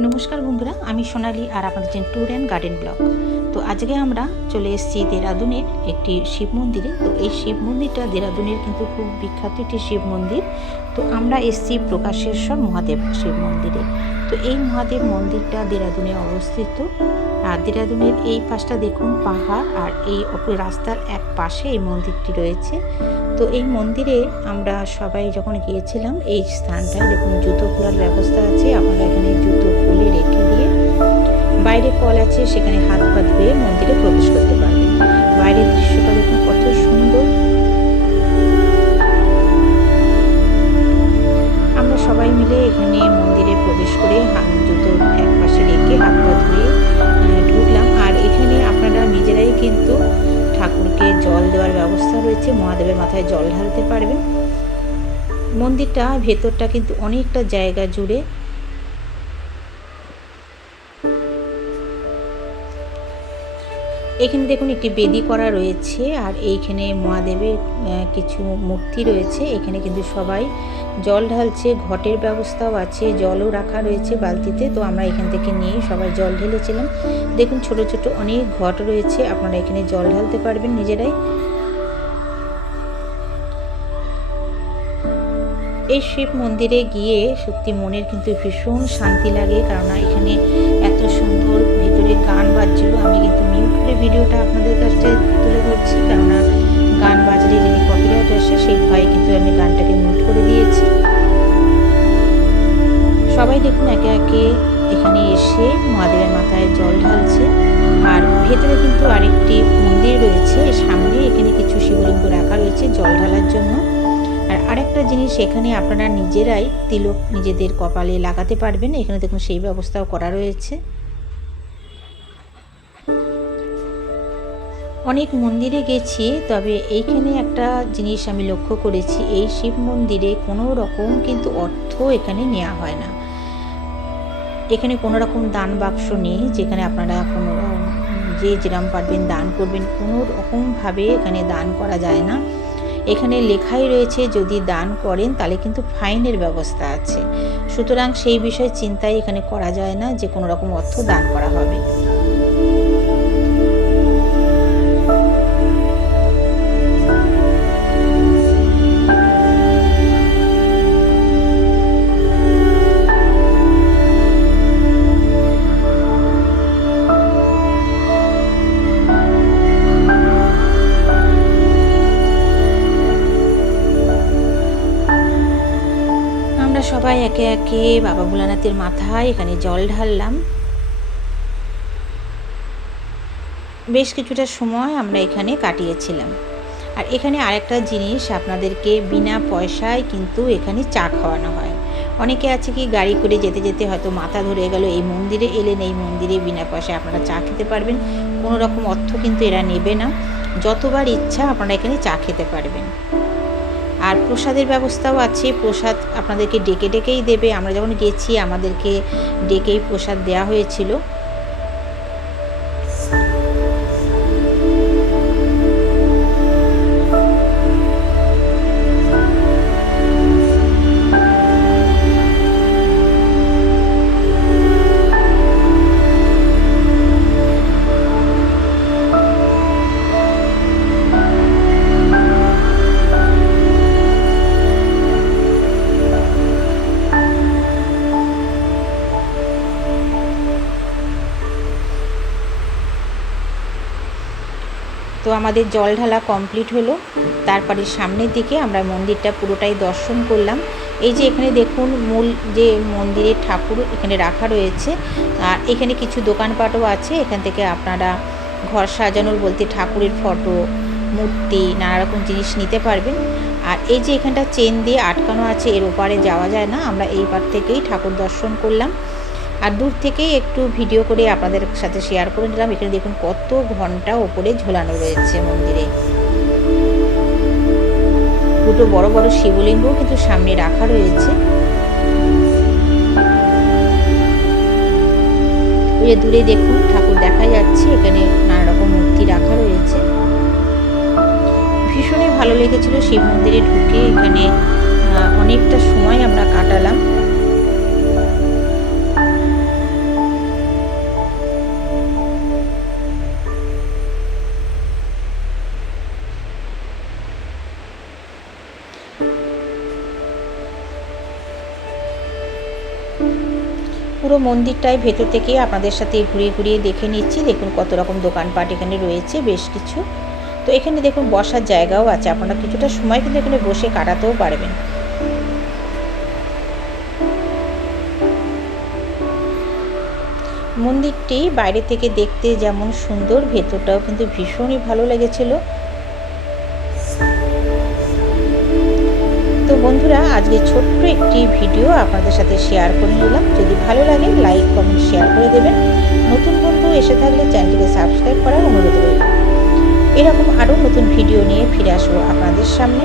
নমস্কার বন্ধুরা, আমি সোনালি আর আপনাদের যে ট্যুর অ্যান্ড গার্ডেন ব্লগ। তো আজকে আমরা চলে এসেছি দেরাদুনের একটি শিব মন্দিরে। তো এই শিব মন্দিরটা দেরাদুনের কিন্তু খুব বিখ্যাত একটি শিব মন্দির। তো আমরা এসেছি প্রকাশেশ্বর মহাদেব শিব মন্দিরে। তো এই মহাদেব মন্দিরটা দেরাদুনে অবস্থিত। আর দেরাদুনের এই পাশটা দেখুন, পাহাড় আর এই অপর রাস্তার এক পাশে এই মন্দিরটি রয়েছে। তো এই মন্দিরে আমরা সবাই যখন গিয়েছিলাম, এই স্থানটায় দেখুন জুতো খোলার ব্যবস্থা আছে, আপনারা এখানে জুতো খুলে রেখে দিয়ে বাইরে কল আছে, সেখানে হাত পা ধুয়ে মন্দিরে প্রবেশ মন্দিরটা ভেতরটা কিন্তু অনেকটা জায়গা জুড়ে। এখানে দেখুন একটি বেদি করা রয়েছে আর এইখানে মহাদেবের কিছু মূর্তি রয়েছে। এখানে কিন্তু সবাই জল ঢালছে, ঘটের ব্যবস্থাও আছে, জলও রাখা রয়েছে বালতিতে। তো আমরা এখান থেকে নিয়ে সবাই জল ঢেলেছিলাম। দেখুন ছোট ছোট অনেক ঘট রয়েছে, আপনারা এখানে জল ঢালতে পারবেন নিজেরাই। এই শিব মন্দিরে গিয়ে সত্যি মনের কিন্তু ভীষণ শান্তি লাগে কারণ এখানে এত সুন্দর ভিতরে গান বাজছিল। আমি কিন্তু মিউট করে ভিডিওটা আপনাদের কাছে তুলে ধরছি, কেননা গান বাজলে যদি কপিরাইট আসে, সেই ভয়ে কিন্তু আমি গানটাকে মিউট করে দিয়েছি। সবাই দেখুন, একে একে এখানে এসে মহাদেবের মাথায় জল ঢালছে। আর ভেতরে কিন্তু আরেকটি মন্দির রয়েছে, সামনে এখানে কিছু জিনিস এখানে আপনারা নিজেরাই তিলক নিজেদের কপালে লাগাতে পারবেন। এখানে দেখুন সেই ব্যবস্থাও করা রয়েছে। অনেক মন্দিরে গেছি, তবে এইখানে একটা জিনিস আমি লক্ষ্য করেছি, এই শিব মন্দিরে কোনো রকম কিন্তু অর্থ এখানে নেওয়া হয় না। এখানে কোনো রকম দান বাক্স নেই, যেখানে আপনারা কোনো, যে যেরম পারবেন দান করবেন, কোনো রকমভাবে এখানে দান করা যায় না। এখানে লেখাই রয়েছে, যদি দান করেন তাহলে কিন্তু ফাইনের ব্যবস্থা আছে। সুতরাং সেই বিষয়ে চিন্তাই এখানে করা যায় না যে কোনো রকম অর্থ দান করা হবে। সবাই একে একে বাবা ভোলানাথের মাথায় এখানে জল ঢাললাম। বেশ কিছুটা সময় আমরা এখানে কাটিয়েছিলাম। আর এখানে আরেকটা জিনিস আপনাদেরকে বিনা পয়সায় কিন্তু এখানে চা খাওয়ানো হয়। অনেকে আছে কি, গাড়ি করে যেতে যেতে হয়তো মাথা ধরে গেল, এই মন্দিরে এলেন, এই মন্দিরে বিনা পয়সায় আপনারা চা খেতে পারবেন। কোনো রকম অর্থ কিন্তু এরা নেবে না। যতবার ইচ্ছা আপনারা এখানে চা খেতে পারবেন। আর প্রসাদের ব্যবস্থাও আছে। প্রসাদ আপনাদেরকে ডেকে ডেকেই দেবে। আমরা যখন গেছি, আমাদেরকে ডেকেই প্রসাদ দেওয়া হয়েছিল। আমাদের জল ঢালা কমপ্লিট হলো। তারপরে সামনের দিকে আমরা মন্দিরটা পুরোটাই দর্শন করলাম। এই যে এখানে দেখুন, মূল যে মন্দিরের ঠাকুর এখানে রাখা রয়েছে। আর এখানে কিছু দোকানপাটও আছে। এখান থেকে আপনারা ঘর সাজানোর বলতে ঠাকুরের ফটো, মূর্তি নানা রকম জিনিস নিতে পারবেন। আর এই যে এখানটা চেন দিয়ে আটকানো আছে, এর ওপারে যাওয়া যায় না। আমরা এই পার থেকেই ঠাকুর দর্শন করলাম। আর দূর থেকেই একটু ভিডিও করে আপনাদের সাথে শেয়ার করে নিলাম। এখানে দেখুন কত ঘণ্টা ওপরে ঝোলানো রয়েছে মন্দিরে। দুটো বড় বড় শিবলিঙ্গ কিন্তু সামনে রাখা রয়েছে। ওই যে দূরে দেখুন, ঠাকুর দেখা যাচ্ছে, এখানে নানা রকম মূর্তি রাখা রয়েছে। ভীষণই ভালো লেগেছিল শিব মন্দিরে ঢুকে এখানে অনেকটা সময় আমরা কাটালাম। পুরো মন্দিরটাই ভেতর থেকে আপনাদের সাথে ঘুরিয়ে ঘুরিয়ে দেখে নিচ্ছি। দেখুন কত রকম দোকানপাট এখানে রয়েছে, বেশ কিছু। তো এখানে দেখুন বসার জায়গাও আছে, আপনারা কিছুটা সময় কিন্তু এখানে বসে কাটাতেও পারবেন। মন্দিরটি বাইরে থেকে দেখতে যেমন সুন্দর, ভেতরটাও কিন্তু ভীষণই ভালো লেগেছিল। বন্ধুরা, আজকে ছোট্ট একটি ভিডিও আপনাদের সাথে শেয়ার করে নিলাম। যদি ভালো লাগে লাইক কমেন্ট শেয়ার করে দেবেন। নতুন বন্ধু এসে থাকলে চ্যানেলটিকে সাবস্ক্রাইব করার অনুরোধ রইল। এরকম আরও নতুন ভিডিও নিয়ে ফিরে আসব আপনাদের সামনে।